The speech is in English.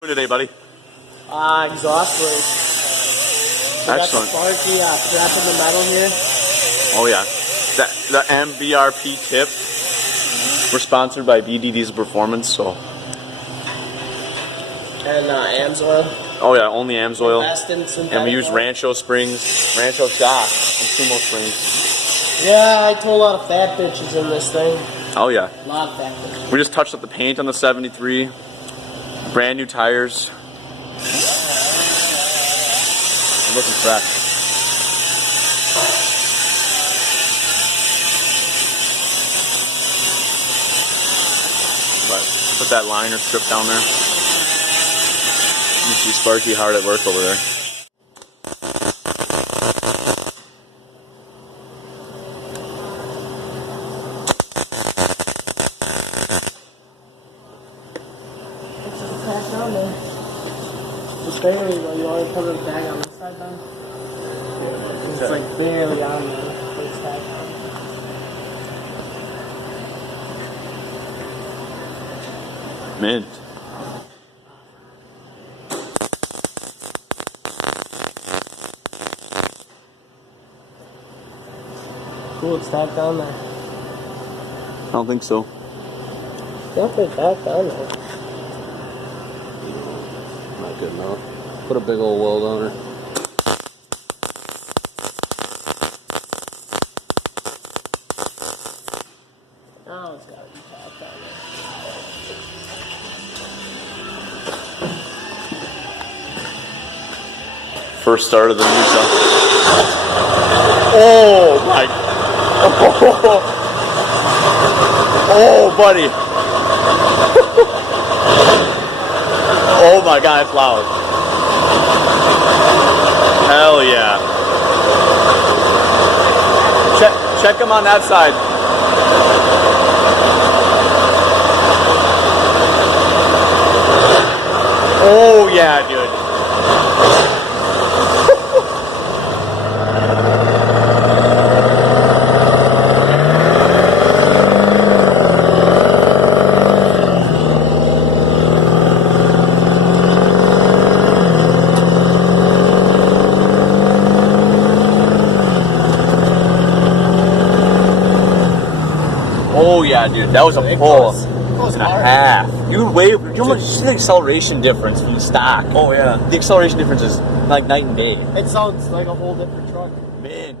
Today, buddy? Exhaust brake. Excellent. Got the funky crap in the metal here. Oh yeah, the MBRP tip. We're sponsored by BD Diesel Performance, so. And AMS oil. Oh yeah, only AMS oil. And we use Rancho springs, Rancho shock, and Sumo springs. Yeah, I told a lot of fat bitches in this thing. Oh yeah. A lot of fat bitches. We just touched up the paint on the 73. Brand new tires. Looking fresh. But put that liner strip down there. You see Sparky hard at work over there. It's barely though, you already put it back on this side then? It's like barely on there, but it's back on. Mint. Cool, it's back down there. I don't think so. Definitely back down there. Not good enough. Put a big old weld on her. Oh, it's gotta be back down there. First start of the new stuff. Oh my! Oh, buddy! Oh my God, it's loud! Hell yeah! Check them on that side. Oh yeah, dude! Oh yeah, dude, that was a pull and a half. You see the acceleration difference from the stock. Oh yeah, the acceleration difference is like night and day. It sounds like a whole different truck. Man.